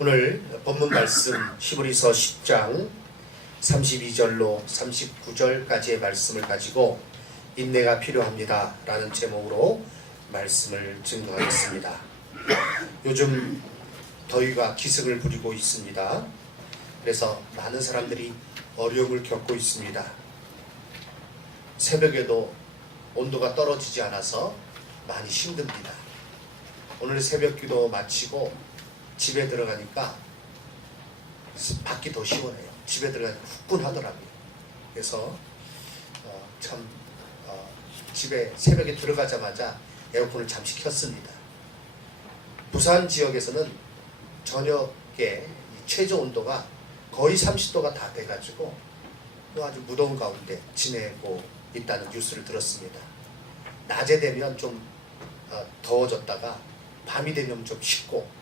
오늘 본문 말씀 히브리서 10장 32절로 39절까지의 말씀을 가지고 인내가 필요합니다. 라는 제목으로 말씀을 증거하겠습니다. 요즘 더위가 기승을 부리고 있습니다. 그래서 많은 사람들이 어려움을 겪고 있습니다. 새벽에도 온도가 떨어지지 않아서 많이 힘듭니다. 오늘 새벽 기도 마치고 집에 들어가니까 밖이 더 시원해요. 집에 들어가니까 후끈하더라고요. 그래서 어, 참 어, 집에 새벽에 들어가자마자 에어컨을 잠시 켰습니다. 부산 지역에서는 저녁에 이 최저 온도가 거의 30도가 다 돼가지고 또 아주 무더운 가운데 지내고 있다는 뉴스를 들었습니다. 낮에 되면 좀 어, 더워졌다가 밤이 되면 좀 식고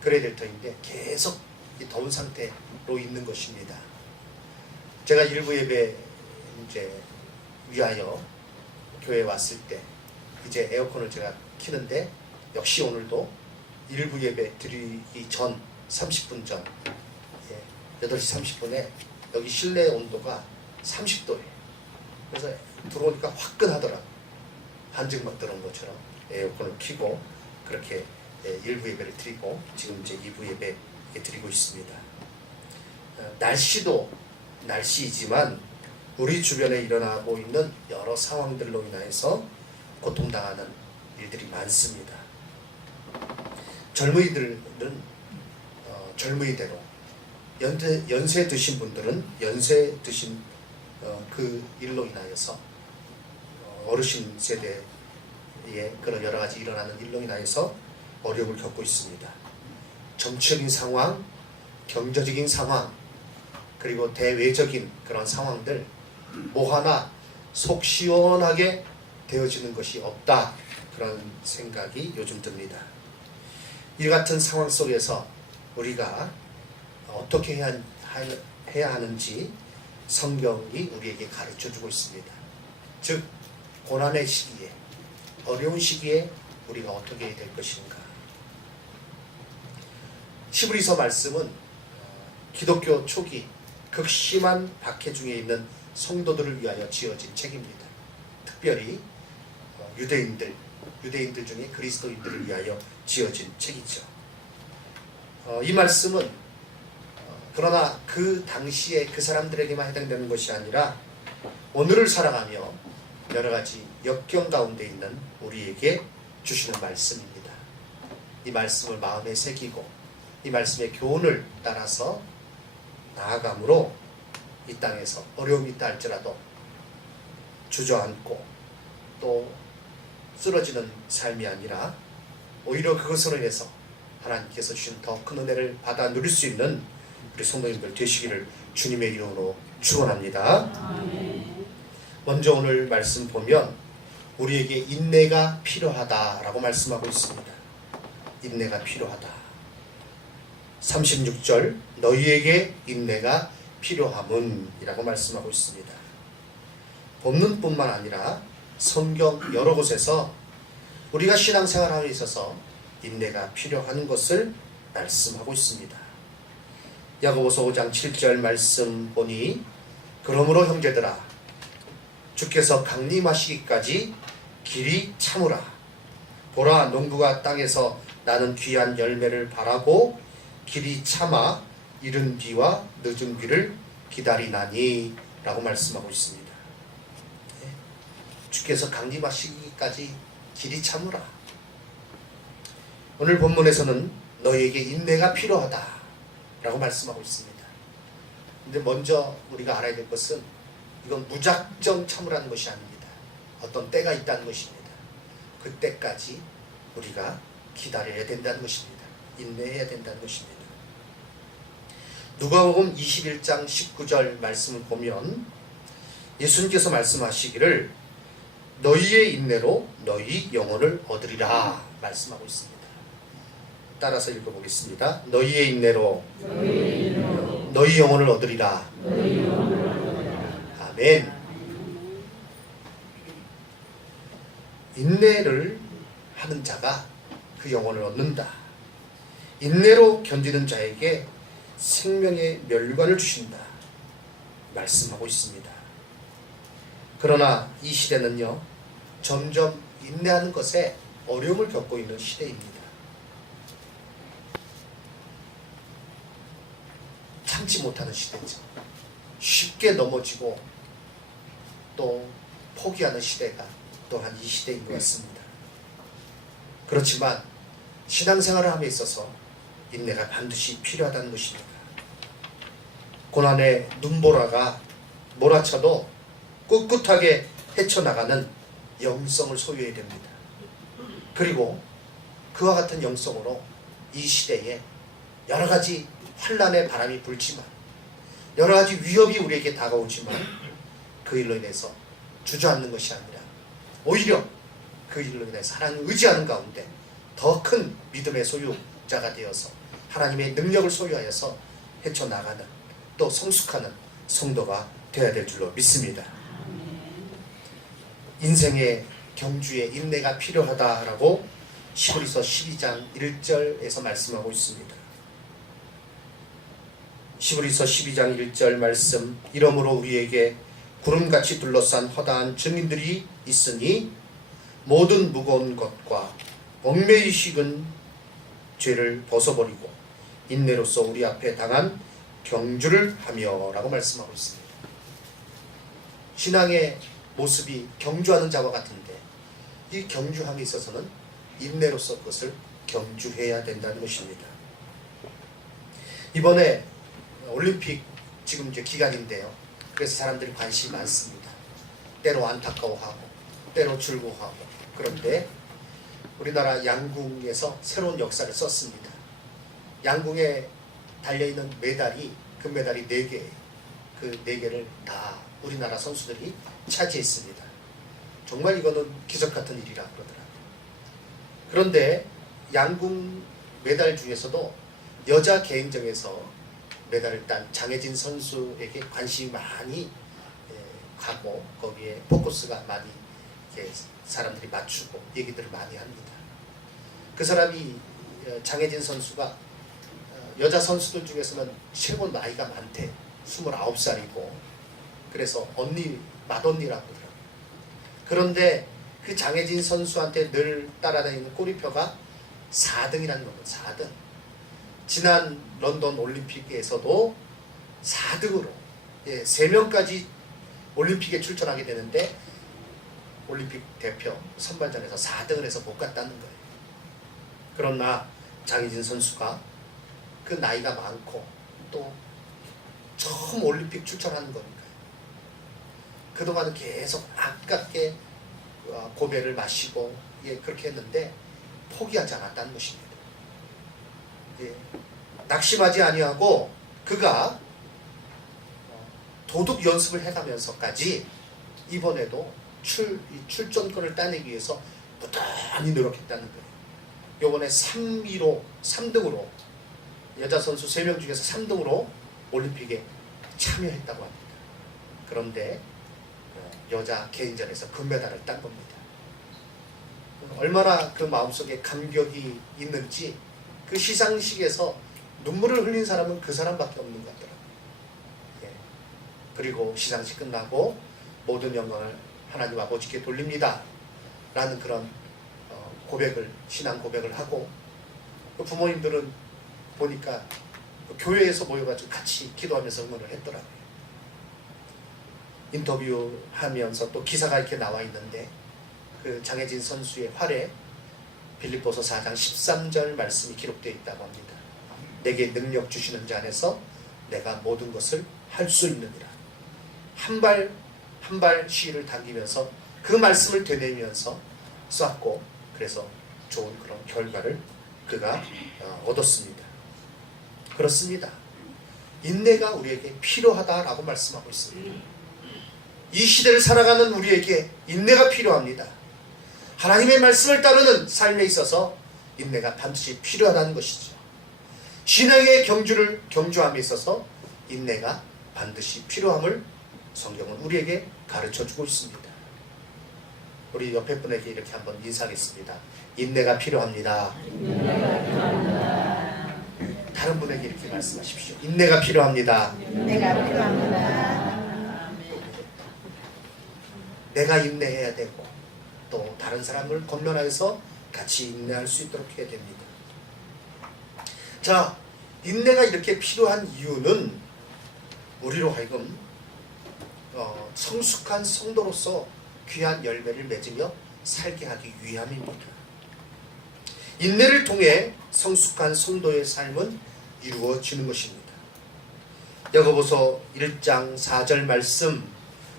그래야 될 터인데 계속 이 더운 상태로 있는 것입니다. 제가 일부 예배 이제 위하여 교회에 왔을 때 이제 에어컨을 제가 키는데 역시 오늘도 일부 예배 드리기 전 30분 전 예, 8시 30분에 여기 실내 온도가 30도예요. 그래서 들어오니까 화끈하더라고요. 한증막 들어온 것처럼 에어컨을 켜고 그렇게 예, 일부 예배를 드리고 지금 이제 2부 예배 드리고 있습니다. 어, 날씨도 날씨이지만 우리 주변에 일어나고 있는 여러 상황들로 인해서 고통당하는 일들이 많습니다. 젊은이들은 어, 젊은이대로 연세, 연세 드신 분들은 연세 드신 어, 그 일로 인하여서 어, 어르신 세대의 그런 여러 가지 일어나는 일로 인하여서 어려움을 겪고 있습니다. 정치적인 상황, 경제적인 상황, 그리고 대외적인 그런 상황들 뭐 하나 속 시원하게 되어지는 것이 없다 그런 생각이 요즘 듭니다. 이 같은 상황 속에서 우리가 어떻게 해야, 해야 하는지 성경이 우리에게 가르쳐 주고 있습니다. 즉 고난의 시기에 어려운 시기에 우리가 어떻게 해야 될 것인가 히브리서 말씀은 기독교 초기 극심한 박해 중에 있는 성도들을 위하여 지어진 책입니다. 특별히 어, 유대인들, 유대인들 중에 그리스도인들을 위하여 지어진 책이죠. 어, 이 말씀은 어, 그러나 그 당시에 그 사람들에게만 해당되는 것이 아니라 오늘을 살아가며 여러 가지 역경 가운데 있는 우리에게 주시는 말씀입니다. 이 말씀을 마음에 새기고 이 말씀의 교훈을 따라서 나아감으로 이 땅에서 어려움이 있다 할지라도 주저앉고 또 쓰러지는 삶이 아니라 오히려 그것으로 인해서 하나님께서 주신 더 큰 은혜를 받아 누릴 수 있는 우리 성도님들 되시기를 주님의 이름으로 축원합니다. 먼저 오늘 말씀 보면 우리에게 인내가 필요하다라고 말씀하고 있습니다. 인내가 필요하다. 36절 너희에게 인내가 필요함은이라고 말씀하고 있습니다. 본문뿐만 아니라 성경 여러 곳에서 우리가 신앙생활함에 있어서 인내가 필요한 것을 말씀하고 있습니다. 야고보서 5장 7절 말씀 보니 그러므로 형제들아 주께서 강림하시기까지 길이 참으라 보라 농부가 땅에서 나는 귀한 열매를 바라고 길이 참아 이른 비와 늦은 비를 기다리나니 라고 말씀하고 있습니다. 네. 주께서 강림하시기까지 길이 참으라. 오늘 본문에서는 너희에게 인내가 필요하다 라고 말씀하고 있습니다. 근데 먼저 우리가 알아야 될 것은 이건 무작정 참으라는 것이 아닙니다. 어떤 때가 있다는 것입니다. 그때까지 우리가 기다려야 된다는 것입니다. 인내해야 된다는 것입니다. 누가복음 21장 19절 말씀을 보면 예수님께서 말씀하시기를 너희의 인내로 너희 영혼을 얻으리라 말씀하고 있습니다. 따라서 읽어보겠습니다. 너희의 인내로 너희 영혼을 얻으리라. 아멘. 인내를 하는 자가 그 영혼을 얻는다. 인내로 견디는 자에게 생명의 멸관을 주신다. 말씀하고 있습니다. 그러나 이 시대는요, 점점 인내하는 것에 어려움을 겪고 있는 시대입니다. 참지 못하는 시대죠. 쉽게 넘어지고 또 포기하는 시대가 또한 이 시대인 것 같습니다. 그렇지만 신앙생활을 함에 있어서 인내가 반드시 필요하다는 것입니다. 고난의 눈보라가 몰아쳐도 꿋꿋하게 헤쳐나가는 영성을 소유해야 됩니다. 그리고 그와 같은 영성으로 이 시대에 여러 가지 환란의 바람이 불지만 여러 가지 위협이 우리에게 다가오지만 그 일로 인해서 주저앉는 것이 아니라 오히려 그 일로 인해서 하나님을 의지하는 가운데 더 큰 믿음의 소유자가 되어서 하나님의 능력을 소유하여서 헤쳐나가는 또 성숙하는 성도가 되어야 될 줄로 믿습니다. 인생의 경주에 인내가 필요하다라고 시브리서 12장 1절에서 말씀하고 있습니다. 시브리서 12장 1절 말씀 이러므로 우리에게 구름같이 둘러싼 허다한 증인들이 있으니 모든 무거운 것과 얽매이 식은 죄를 벗어버리고 인내로서 우리 앞에 당한 경주를 하며라고 말씀하고 있습니다. 신앙의 모습이 경주하는 자와 같은데 이 경주함에 있어서는 인내로서 그것을 경주해야 된다는 것입니다. 이번에 올림픽 지금 이제 기간인데요. 그래서 사람들이 관심이 많습니다. 때로 안타까워하고 때로 즐거워하고 그런데 우리나라 양궁에서 새로운 역사를 썼습니다. 양궁에 달려있는 메달이 금메달이 4개 그 4개를 다 우리나라 선수들이 차지했습니다. 정말 이거는 기적 같은 일이라 그러더라고요. 그런데 양궁 메달 중에서도 여자 개인전에서 메달을 딴 장혜진 선수에게 관심이 많이 예, 가고 거기에 포커스가 많이 이렇게 사람들이 맞추고 얘기들을 많이 합니다. 그 사람이 어, 장혜진 선수가 어, 여자 선수들 중에서는 최고 나이가 많대. 29살이고 그래서 언니 맏언니라고 그러더라고요. 그런데 그 장혜진 선수한테 늘 따라다니는 꼬리표가 4등이라는 겁니다. 4등. 지난 런던 올림픽에서도 4등으로 예, 3명까지 올림픽에 출전하게 되는데 올림픽 대표 선발전에서 4등을 해서 못 갔다는 거예요. 그러나 장희진 선수가 그 나이가 많고 또 처음 올림픽 출전하는 거니까요. 그동안은 계속 아깝게 어, 고배를 마시고 예, 그렇게 했는데 포기하지 않았다는 것입니다. 예, 낙심하지 아니하고 그가 어, 도둑 연습을 해가면서까지 이번에도 출, 이 출전권을 따내기 위해서 부단히 노력했다는 거예요. 요번에 3위로 3등으로 여자 선수 3명 중에서 3등으로 올림픽에 참여했다고 합니다. 그런데 어, 여자 개인전에서 금메달을 딴 겁니다. 얼마나 그 마음속에 감격이 있는지 그 시상식에서 눈물을 흘린 사람은 그 사람밖에 없는 것 같더라고요. 예. 그리고 시상식 끝나고 모든 영광을 하나님 아버지께 돌립니다. 라는 그런 어, 고백을 신앙 고백을 하고 그 부모님들은 보니까 그 교회에서 모여가지고 같이 기도하면서 응원을 했더라고요. 인터뷰하면서 또 기사가 이렇게 나와 있는데 그 장혜진 선수의 활에 빌립보서 4장 13절 말씀이 기록되어 있다고 합니다. 내게 능력 주시는 자 안에서 내가 모든 것을 할 수 있느니라. 한 발 한 발 시를 당기면서 그 말씀을 되뇌면서 쐈고 그래서 좋은 그런 결과를 그가 어, 얻었습니다. 그렇습니다. 인내가 우리에게 필요하다라고 말씀하고 있습니다. 이 시대를 살아가는 우리에게 인내가 필요합니다. 하나님의 말씀을 따르는 삶에 있어서 인내가 반드시 필요하다는 것이죠. 신앙의 경주를 경주함에 있어서 인내가 반드시 필요함을 성경은 우리에게 가르쳐 주고 있습니다. 우리 옆에 분에게 이렇게 한번 인사하겠습니다. 인내가 필요합니다. 다른 분에게 이렇게 말씀하십시오. 인내가 필요합니다. 내가 필요합니다. 내가 인내해야 되고 또 다른 사람을 건면하여서 같이 인내할 수 있도록 해야 됩니다. 자, 인내가 이렇게 필요한 이유는 우리로 하여금 어, 성숙한 성도로서 귀한 열매를 맺으며 살게 하기 위함입니다. 인내를 통해 성숙한 성도의 삶은 이루어지는 것입니다. 야고보서 1장 4절 말씀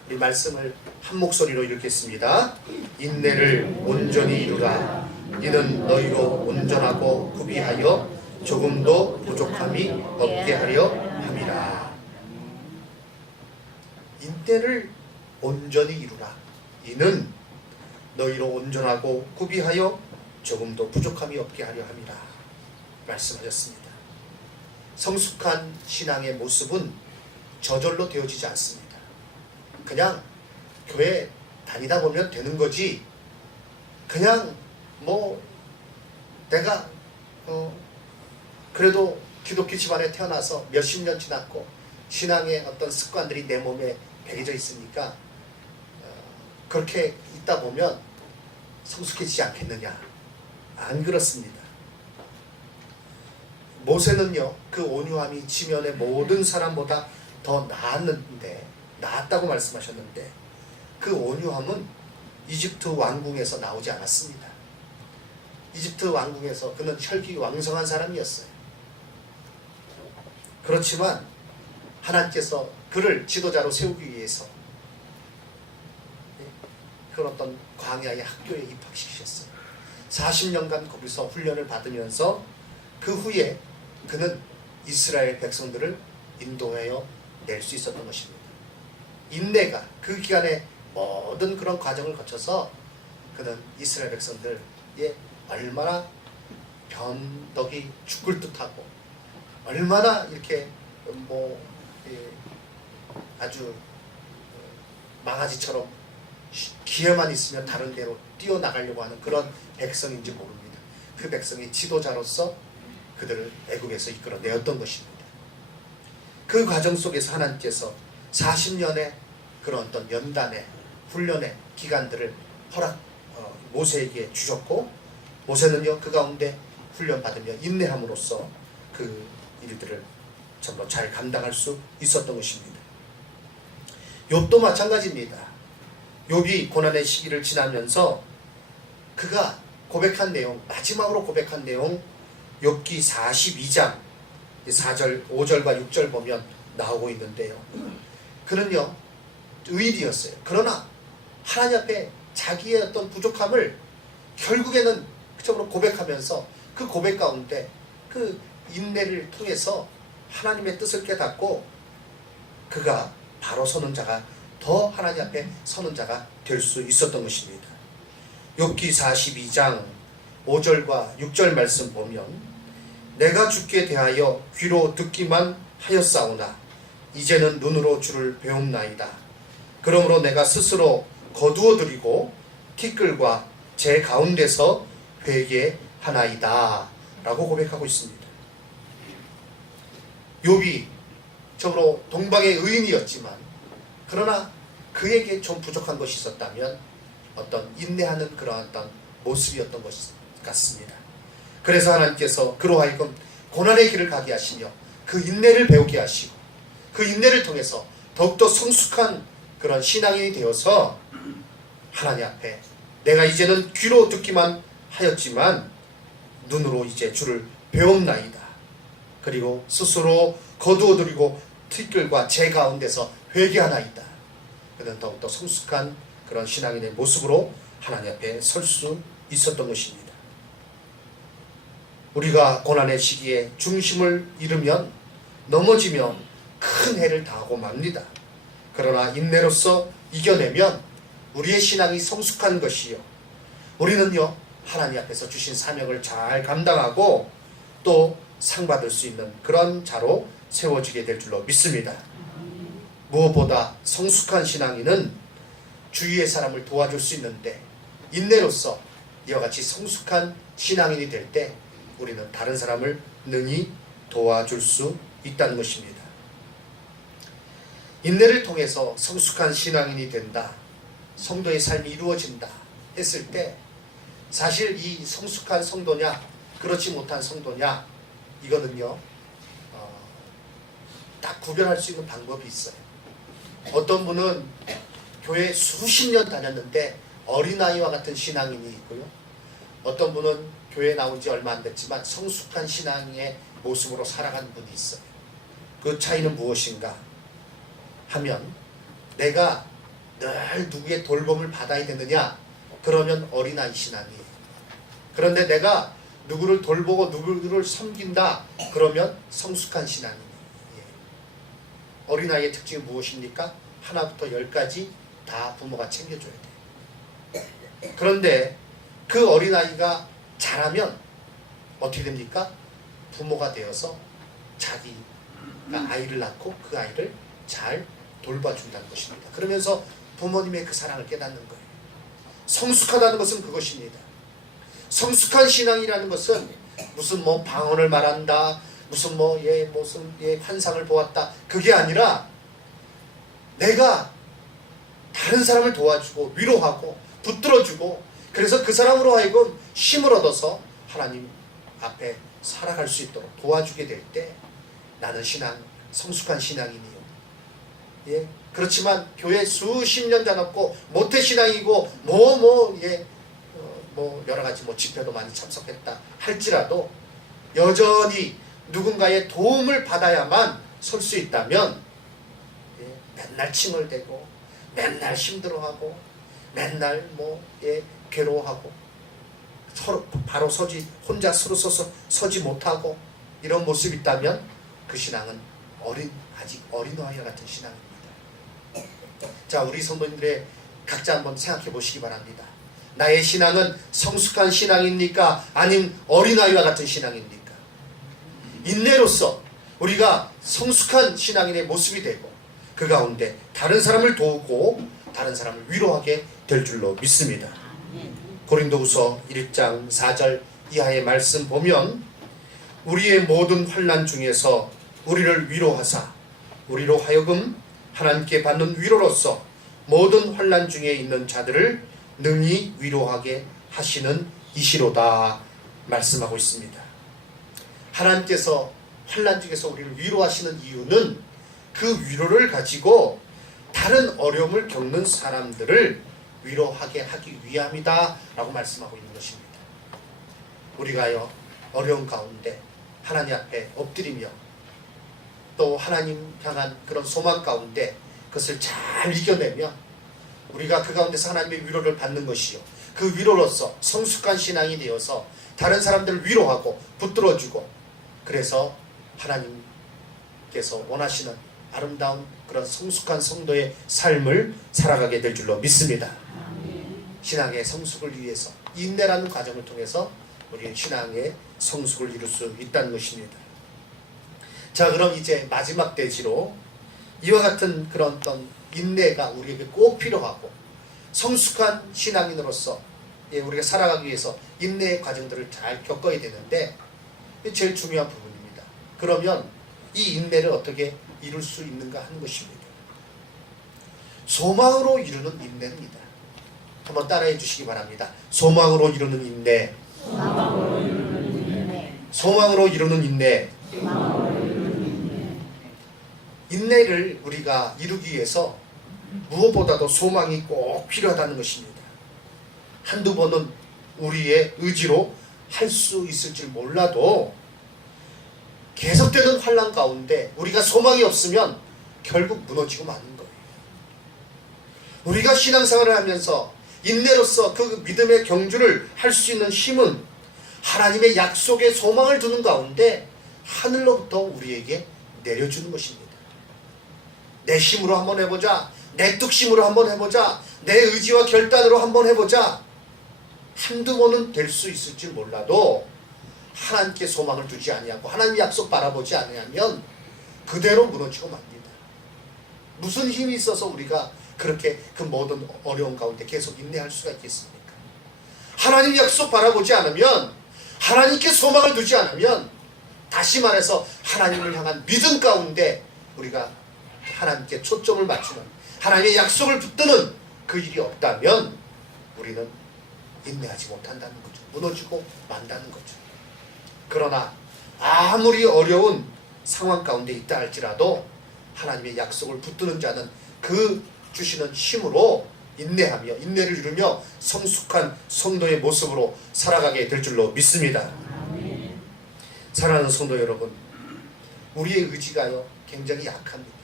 우리 말씀을 한 목소리로 읽겠습니다. 인내를 온전히 이루라. 이는 너희로 온전하고 구비하여 조금도 부족함이 없게 하려 함이라. 인내를 온전히 이루라. 이는 너희로 온전하고 구비하여 조금도 부족함이 없게 하려 함이라. 말씀하셨습니다. 성숙한 신앙의 모습은 저절로 되어지지 않습니다. 그냥 교회 다니다 보면 되는 거지. 그냥 뭐 내가 어 그래도 기독교 집안에 태어나서 몇십 년 지났고 신앙의 어떤 습관들이 내 몸에 배겨져 있으니까 어, 그렇게 있다 보면 성숙해지지 않겠느냐? 안 그렇습니다. 모세는요 그 온유함이 지면의 모든 사람보다 더 나았는데 나았다고 말씀하셨는데 그 온유함은 이집트 왕궁에서 나오지 않았습니다. 이집트 왕궁에서 그는 혈기 왕성한 사람이었어요. 그렇지만 하나님께서 그를 지도자로 세우기 위해서 그런 어떤 광야의 학교에 입학시키셨어요. 40년간 거기서 훈련을 받으면서 그 후에 그는 이스라엘 백성들을 인도하여 낼 수 있었던 것입니다. 인내가 그 기간에 모든 그런 과정을 거쳐서 그는 이스라엘 백성들의 얼마나 변덕이 죽을 듯하고 얼마나 이렇게 뭐 예, 아주 어, 망아지처럼 기회만 있으면 다른 데로 뛰어나가려고 하는 그런 백성인지 모릅니다. 그 백성이 지도자로서 그들을 애굽에서 이끌어내었던 것입니다. 그 과정 속에서 하나님께서 40년의 그런 어떤 연단의 훈련의 기간들을 허락 어, 모세에게 주셨고 모세는요 그 가운데 훈련 받으며 인내함으로써 그 일들을 전부 잘 감당할 수 있었던 것입니다. 욥도 마찬가지입니다. 욥이 고난의 시기를 지나면서 그가 고백한 내용 마지막으로 고백한 내용 욥기 42장 4절 5절과 6절 보면 나오고 있는데요. 그는요 의인이었어요. 그러나 하나님 앞에 자기의 어떤 부족함을 결국에는 그쪽으로 고백하면서 그 고백 가운데 그 인내를 통해서 하나님의 뜻을 깨닫고 그가 바로 서는 자가 더 하나님 앞에 서는 자가 될 수 있었던 것입니다. 욥기 42장 5절과 6절 말씀 보면 내가 주께 대하여 귀로 듣기만 하였사오나 이제는 눈으로 주를 배움나이다. 그러므로 내가 스스로 거두어 드리고 티끌과 제 가운데서 회개하나이다. 라고 고백하고 있습니다. 욥이 적으로 동방의 의인이었지만 그러나 그에게 좀 부족한 것이 있었다면 어떤 인내하는 그러한 어떤 모습이었던 것 같습니다. 그래서 하나님께서 그로 하여금 고난의 길을 가게 하시며 그 인내를 배우게 하시고 그 인내를 통해서 더욱더 성숙한 그런 신앙인이 되어서 하나님 앞에 내가 이제는 귀로 듣기만 하였지만 눈으로 이제 주를 배움나이다. 그리고 스스로 거두어들이고 티끌과 제 가운데서 회개하나이다. 그는 더욱더 성숙한 그런 신앙인의 모습으로 하나님 앞에 설 수 있었던 것입니다. 우리가 고난의 시기에 중심을 잃으면 넘어지며 큰 해를 당하고 맙니다. 그러나 인내로서 이겨내면 우리의 신앙이 성숙한 것이요. 우리는요, 하나님 앞에서 주신 사명을 잘 감당하고 또 상 받을 수 있는 그런 자로 세워지게 될 줄로 믿습니다. 무엇보다 성숙한 신앙인은 주위의 사람을 도와줄 수 있는데 인내로서 이와 같이 성숙한 신앙인이 될 때 우리는 다른 사람을 능히 도와줄 수 있다는 것입니다. 인내를 통해서 성숙한 신앙인이 된다. 성도의 삶이 이루어진다. 했을 때 사실 이 성숙한 성도냐 그렇지 못한 성도냐 이거는요 어, 딱 구별할 수 있는 방법이 있어요. 어떤 분은 교회 수십 년 다녔는데 어린아이와 같은 신앙인이 있고요. 어떤 분은 교회 나온 지 얼마 안 됐지만 성숙한 신앙의 모습으로 살아간 분이 있어요. 그 차이는 무엇인가 하면 내가 늘 누구의 돌봄을 받아야 되느냐 그러면 어린아이 신앙이에요. 그런데 내가 누구를 돌보고 누구를 섬긴다 그러면 성숙한 신앙이에요. 어린아이의 특징이 무엇입니까? 하나부터 열까지 다 부모가 챙겨줘야 돼요. 그런데 그 어린아이가 자라면 어떻게 됩니까? 부모가 되어서 자기가 아이를 낳고 그 아이를 잘 돌봐준다는 것입니다. 그러면서 부모님의 그 사랑을 깨닫는 거예요. 성숙하다는 것은 그것입니다. 성숙한 신앙이라는 것은 무슨 뭐 방언을 말한다, 무슨 뭐 예 무슨 예 환상을 보았다 그게 아니라 내가 다른 사람을 도와주고 위로하고 붙들어주고 그래서 그 사람으로 하여금 힘을 얻어서 하나님 앞에 살아갈 수 있도록 도와주게 될 때 나는 신앙 성숙한 신앙이니요. 예 그렇지만 교회 수십 년 다녔고 모태 신앙이고 뭐뭐예 어, 뭐 여러 가지 뭐 집회도 많이 참석했다 할지라도 여전히 누군가의 도움을 받아야만 설 수 있다면 예, 맨날 칭을 대고 맨날 힘들어하고 맨날 뭐 예, 괴로워하고 서로 바로 서지 혼자 서서 서지 못하고 이런 모습이 있다면 그 신앙은 어린 아직 어린 아이와 같은 신앙입니다. 자 우리 성도님들의 각자 한번 생각해 보시기 바랍니다. 나의 신앙은 성숙한 신앙입니까? 아님 어린아이와 같은 신앙입니까? 인내로서 우리가 성숙한 신앙인의 모습이 되고 그 가운데 다른 사람을 도우고 다른 사람을 위로하게 될 줄로 믿습니다. 고린도후서 1장 4절 이하의 말씀 보면 우리의 모든 환난 중에서 우리를 위로하사 우리로 하여금 하나님께 받는 위로로서 모든 환난 중에 있는 자들을 능히 위로하게 하시는 이시로다 말씀하고 있습니다. 하나님께서 환난 중에서 우리를 위로하시는 이유는 그 위로를 가지고 다른 어려움을 겪는 사람들을 위로하게 하기 위함이다 라고 말씀하고 있는 것입니다. 우리가요 어려운 가운데 하나님 앞에 엎드리며 또 하나님 향한 그런 소망 가운데 그것을 잘 이겨내며 우리가 그 가운데서 하나님의 위로를 받는 것이요 그 위로로서 성숙한 신앙이 되어서 다른 사람들을 위로하고 붙들어주고 그래서 하나님께서 원하시는 아름다운 그런 성숙한 성도의 삶을 살아가게 될 줄로 믿습니다. 신앙의 성숙을 위해서 인내라는 과정을 통해서 우리는 신앙의 성숙을 이룰 수 있다는 것입니다. 자, 그럼 이제 마지막 대지로 이와 같은 그런 어떤 인내가 우리에게 꼭 필요하고 성숙한 신앙인으로서 예, 우리가 살아가기 위해서 인내의 과정들을 잘 겪어야 되는데 제일 중요한 부분입니다. 그러면 이 인내를 어떻게 이룰 수 있는가 하는 것입니다. 소망으로 이루는 인내입니다. 한번 따라해 주시기 바랍니다. 소망으로 이루는 인내. 소망으로 이루는 인내. 인내를 우리가 이루기 위해서 무엇보다도 소망이 꼭 필요하다는 것입니다. 한두 번은 우리의 의지로 할 수 있을 줄 몰라도 계속되는 환란 가운데 우리가 소망이 없으면 결국 무너지고 마는 거예요. 우리가 신앙생활을 하면서 인내로서 그 믿음의 경주를 할 수 있는 힘은 하나님의 약속에 소망을 두는 가운데 하늘로부터 우리에게 내려주는 것입니다. 내 힘으로 한번 해보자. 내 뚝심으로 한번 해보자. 내 의지와 결단으로 한번 해보자. 한두 번은 될 수 있을지 몰라도 하나님께 소망을 두지 아니하고 하나님 약속 바라보지 아니하면 그대로 무너지고 맙니다. 무슨 힘이 있어서 우리가 그렇게 그 모든 어려운 가운데 계속 인내할 수가 있겠습니까? 하나님 약속 바라보지 않으면 하나님께 소망을 두지 않으면 다시 말해서 하나님을 향한 믿음 가운데 우리가 하나님께 초점을 맞추는 하나님의 약속을 붙드는 그 일이 없다면 우리는 인내하지 못한다는 거죠. 무너지고 만다는 거죠. 그러나 아무리 어려운 상황 가운데 있다 할지라도 하나님의 약속을 붙드는 자는 그 주시는 힘으로 인내하며 인내를 이루며 성숙한 성도의 모습으로 살아가게 될 줄로 믿습니다. 사랑하는 성도 여러분, 우리의 의지가요 굉장히 약합니다.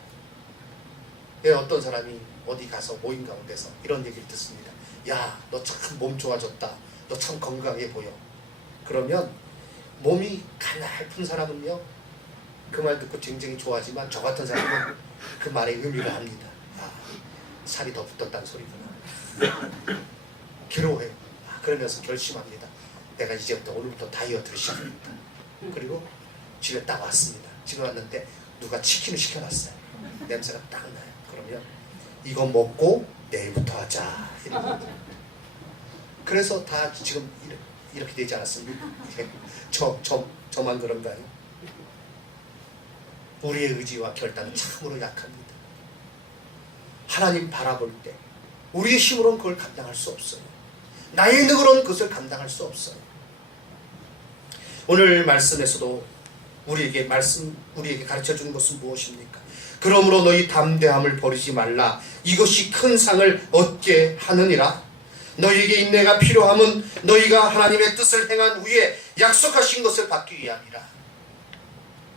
왜 어떤 사람이 어디 가서 모임 가운데서 이런 얘기를 듣습니다. 야, 너 참 몸 좋아졌다. 너 참 건강해 보여. 그러면 몸이 가냘픈 사람은요 그 말 듣고 굉장히 좋아하지만 저 같은 사람은 그 말의 의미를 압니다. 아, 살이 더 붙었다는 소리구나. 괴로워해요. 아, 그러면서 결심합니다. 내가 이제부터 오늘부터 다이어트를 시작합니다. 그리고 집에 딱 왔습니다. 집에 왔는데 누가 치킨을 시켜놨어요. 냄새가 딱 나요. 그러면 이거 먹고 내일부터 하자. 이런 거죠. 그래서 다 지금 이렇게 되지 않았습니까? 저, 저, 저만 그런가요? 우리의 의지와 결단은 참으로 약합니다. 하나님 바라볼 때 우리의 힘으로는 그걸 감당할 수 없어요. 나의 능으로는 그것을 감당할 수 없어요. 오늘 말씀에서도 우리에게 말씀 우리에게 가르쳐 주는 것은 무엇입니까? 그러므로 너희 담대함을 버리지 말라. 이것이 큰 상을 얻게 하느니라. 너희에게 인내가 필요함은 너희가 하나님의 뜻을 행한 후에 약속하신 것을 받기 위함이라.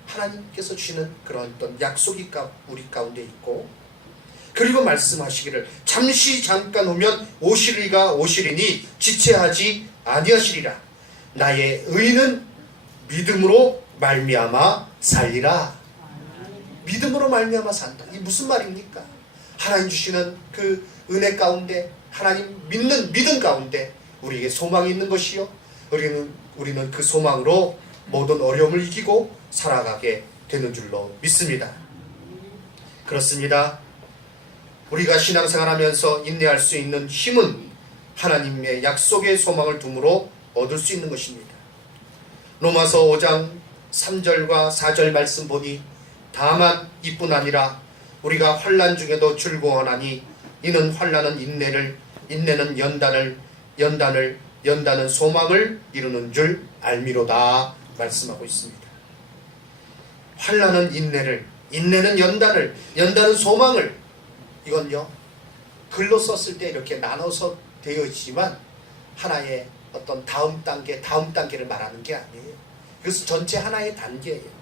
하나님께서 주시는 그런 어떤 약속이 가- 우리 가운데 있고 그리고 말씀하시기를 잠시 잠깐 오면 오시리가 오시리니 지체하지 아니하시리라. 나의 의는 믿음으로 말미암아 살리라. 믿음으로 말미암아 산다. 이 무슨 말입니까? 하나님 주시는 그 은혜 가운데 하나님 믿는 믿음 가운데 우리에게 소망이 있는 것이요. 우리는 우리는 그 소망으로 모든 어려움을 이기고 살아가게 되는 줄로 믿습니다. 그렇습니다. 우리가 신앙생활하면서 인내할 수 있는 힘은 하나님의 약속의 소망을 둠으로 얻을 수 있는 것입니다. 로마서 5장 3절과 4절 말씀 보니 다만 이뿐 아니라 우리가 환난 중에도 즐거워하니 이는 환난은 인내를 인내는 연단을 연단을 연단은 소망을 이루는 줄 알미로다 말씀하고 있습니다. 환난은 인내를 인내는 연단을 연단은 소망을 이건요 글로 썼을 때 이렇게 나눠서 되어 있지만 하나의 어떤 다음 단계 다음 단계를 말하는 게 아니에요. 그것은 전체 하나의 단계예요.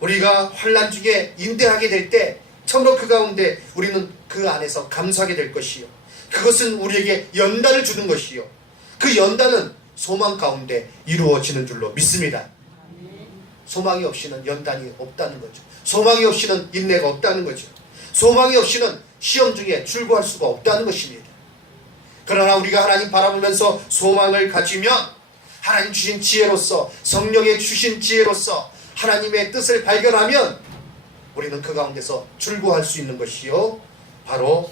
우리가 환란 중에 인대하게 될 때 참으로 그 가운데 우리는 그 안에서 감사하게 될 것이요. 그것은 우리에게 연단을 주는 것이요. 그 연단은 소망 가운데 이루어지는 줄로 믿습니다. 소망이 없이는 연단이 없다는 거죠. 소망이 없이는 인내가 없다는 거죠. 소망이 없이는 시험 중에 출구할 수가 없다는 것입니다. 그러나 우리가 하나님 바라보면서 소망을 가지면 하나님 주신 지혜로서 성령의 주신 지혜로서 하나님의 뜻을 발견하면 우리는 그 가운데서 출구할 수 있는 것이요 바로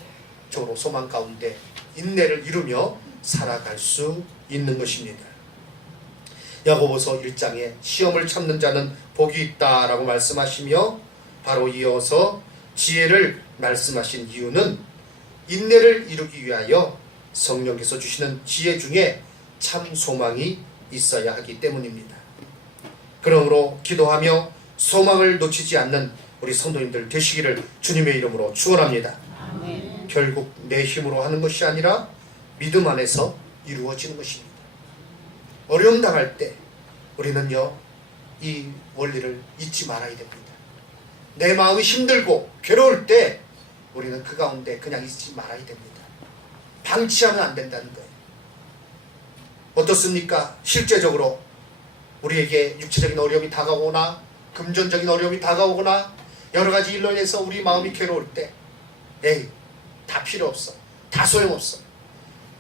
저로 소망 가운데 인내를 이루며 살아갈 수 있는 것입니다. 야고보서 1장에 시험을 참는 자는 복이 있다라고 말씀하시며 바로 이어서 지혜를 말씀하신 이유는 인내를 이루기 위하여 성령께서 주시는 지혜 중에 참 소망이 있어야 하기 때문입니다. 그러므로 기도하며 소망을 놓치지 않는 우리 성도님들 되시기를 주님의 이름으로 축원합니다. 결국 내 힘으로 하는 것이 아니라 믿음 안에서 이루어지는 것입니다. 어려움 당할 때 우리는요 이 원리를 잊지 말아야 됩니다. 내 마음이 힘들고 괴로울 때 우리는 그 가운데 그냥 있지 말아야 됩니다. 방치하면 안 된다는 거예요. 어떻습니까? 실제적으로 우리에게 육체적인 어려움이 다가오거나 금전적인 어려움이 다가오거나 여러 가지 일로 인해서 우리 마음이 괴로울 때 에이 다 필요 없어 다 소용없어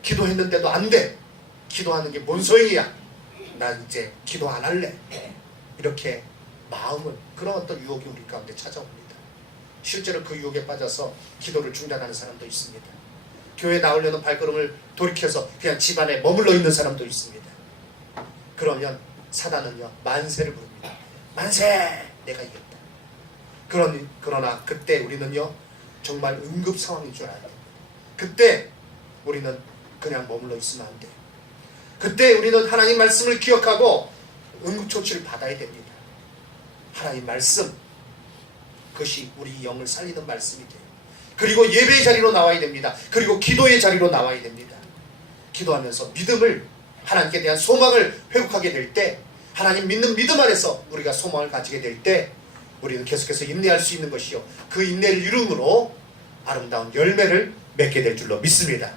기도했는데도 안돼 기도하는 게 뭔 소용이야 나 이제 기도 안 할래 이렇게 마음을 그런 어떤 유혹이 우리 가운데 찾아옵니다 실제로 그 유혹에 빠져서 기도를 중단하는 사람도 있습니다 교회 나오려는 발걸음을 돌이켜서 그냥 집안에 머물러 있는 사람도 있습니다 그러면 사단은요 만세를 부릅니다 만세 내가 이겼다. 그러니, 그러나 그때 우리는요 정말 응급 상황인 줄 알아야 돼. 그때 우리는 그냥 머물러 있으면 안 돼. 그때 우리는 하나님 말씀을 기억하고 응급 조치를 받아야 됩니다. 하나님 말씀 그것이 우리 영을 살리는 말씀이 돼요. 그리고 예배의 자리로 나와야 됩니다. 그리고 기도의 자리로 나와야 됩니다. 기도하면서 믿음을 하나님께 대한 소망을 회복하게 될 때 하나님 믿는 믿음 안에서 우리가 소망을 가지게 될 때 우리는 계속해서 인내할 수 있는 것이요 그 인내를 이름으로 아름다운 열매를 맺게 될 줄로 믿습니다.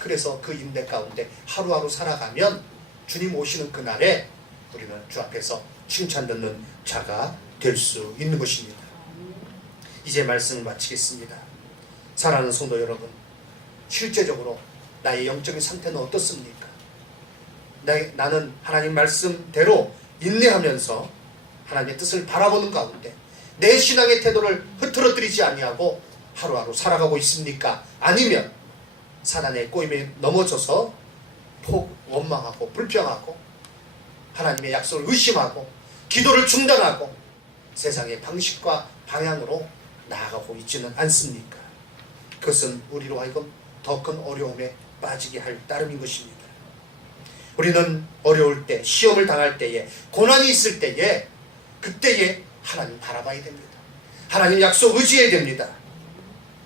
그래서 그 인내 가운데 하루하루 살아가면 주님 오시는 그날에 우리는 주 앞에서 칭찬 듣는 자가 될 수 있는 것입니다. 이제 말씀을 마치겠습니다. 사랑하는 성도 여러분, 실제적으로 나의 영적인 상태는 어떻습니까? 나, 나는 하나님 말씀대로 인내하면서 하나님의 뜻을 바라보는 가운데 내 신앙의 태도를 흐트러뜨리지 아니하고 하루하루 살아가고 있습니까? 아니면 사단의 꼬임에 넘어져서 폭 원망하고 불평하고 하나님의 약속을 의심하고 기도를 중단하고 세상의 방식과 방향으로 나아가고 있지는 않습니까? 그것은 우리로 하여금 더 큰 어려움에 빠지게 할 따름인 것입니다. 우리는 어려울 때, 시험을 당할 때에, 고난이 있을 때에, 그때에 하나님 바라봐야 됩니다. 하나님 약속 의지해야 됩니다.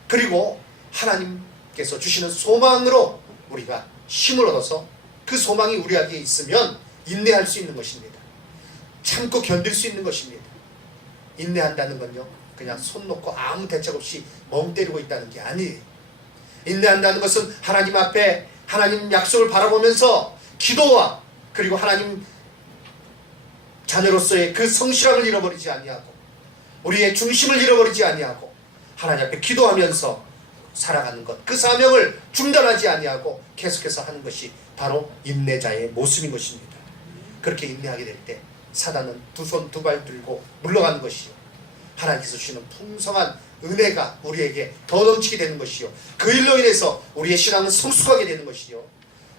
그리고 하나님께서 주시는 소망으로 우리가 힘을 얻어서 그 소망이 우리에게 있으면 인내할 수 있는 것입니다. 참고 견딜 수 있는 것입니다. 인내한다는 건요, 그냥 손 놓고 아무 대책 없이 멍 때리고 있다는 게 아니에요. 인내한다는 것은 하나님 앞에 하나님 약속을 바라보면서 기도와 그리고 하나님 자녀로서의 그 성실함을 잃어버리지 아니하고 우리의 중심을 잃어버리지 아니하고 하나님 앞에 기도하면서 살아가는 것, 그 사명을 중단하지 아니하고 계속해서 하는 것이 바로 인내자의 모습인 것입니다. 그렇게 인내하게 될 때 사단은 두 손 두 발 들고 물러가는 것이요. 하나님께서 주시는 풍성한 은혜가 우리에게 더 넘치게 되는 것이요. 그 일로 인해서 우리의 신앙은 성숙하게 되는 것이요.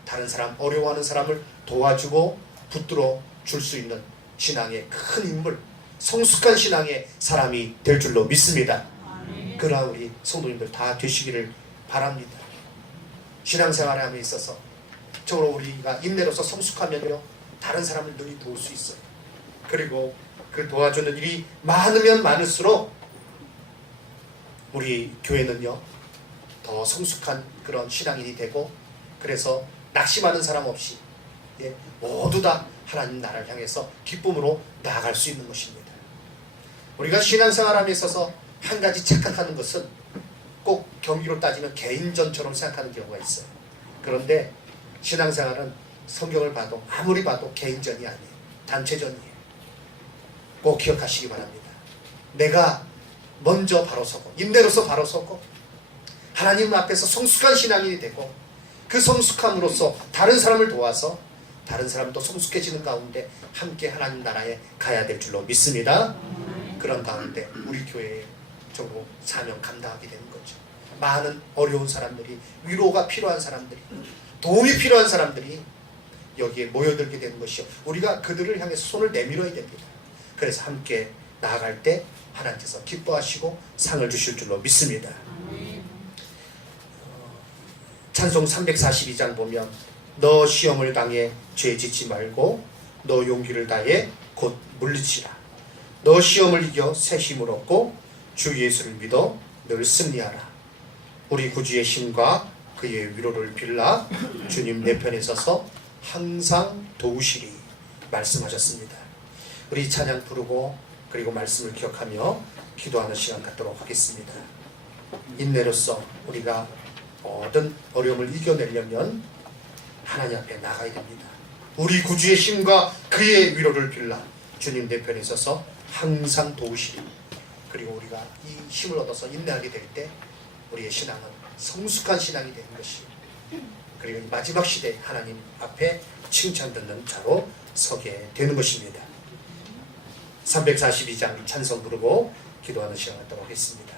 다른 사람, 어려워하는 사람을 도와주고 붙들어 줄 수 있는 신앙의 큰 인물, 성숙한 신앙의 사람이 될 줄로 믿습니다. 그러나 우리 성도님들 다 되시기를 바랍니다. 신앙생활에 있어서 적으로 우리가 인내로서 성숙하면요 다른 사람을 눈이 도울 수 있어요. 그리고 그 도와주는 일이 많으면 많을수록 우리 교회는요 더 성숙한 그런 신앙인이 되고 그래서 낙심하는 사람 없이 예, 모두 다 하나님 나라를 향해서 기쁨으로 나아갈 수 있는 것입니다. 우리가 신앙생활함에 있어서 한 가지 착각하는 것은 꼭 경기로 따지면 개인전처럼 생각하는 경우가 있어요. 그런데 신앙생활은 성경을 봐도 아무리 봐도 개인전이 아니에요. 단체전이에요. 꼭 기억하시기 바랍니다. 내가 먼저 바로 서고 인내로서 바로 서고 하나님 앞에서 성숙한 신앙인이 되고 그 성숙함으로써 다른 사람을 도와서 다른 사람도 성숙해지는 가운데 함께 하나님 나라에 가야 될 줄로 믿습니다. 그런 가운데 우리 교회에 적으로 사명 감당하게 되는 거죠. 많은 어려운 사람들이 위로가 필요한 사람들이 도움이 필요한 사람들이 여기에 모여들게 되는 것이요. 우리가 그들을 향해서 손을 내밀어야 됩니다. 그래서 함께 나아갈 때 하나님께서 기뻐하시고 상을 주실 줄로 믿습니다. 찬송 342장 보면 너 시험을 당해 죄 짓지 말고 너 용기를 다해 곧 물리치라. 너 시험을 이겨 새 힘을 얻고 주 예수를 믿어 늘 승리하라. 우리 구주의 힘과 그의 위로를 빌라 주님 내 편에 서서 항상 도우시리 말씀하셨습니다. 우리 찬양 부르고 그리고 말씀을 기억하며 기도하는 시간 갖도록 하겠습니다. 인내로서 우리가 모든 어려움을 이겨내려면 하나님 앞에 나가야 됩니다. 우리 구주의 힘과 그의 위로를 빌라 주님 내 편에 서서 항상 도우시리 그리고 우리가 이 힘을 얻어서 인내하게 될 때 우리의 신앙은 성숙한 신앙이 되는 것이 그리고 이 마지막 시대 하나님 앞에 칭찬 듣는 자로 서게 되는 것입니다. 342장 찬성 부르고 기도하는 시간 갖도록 하겠습니다.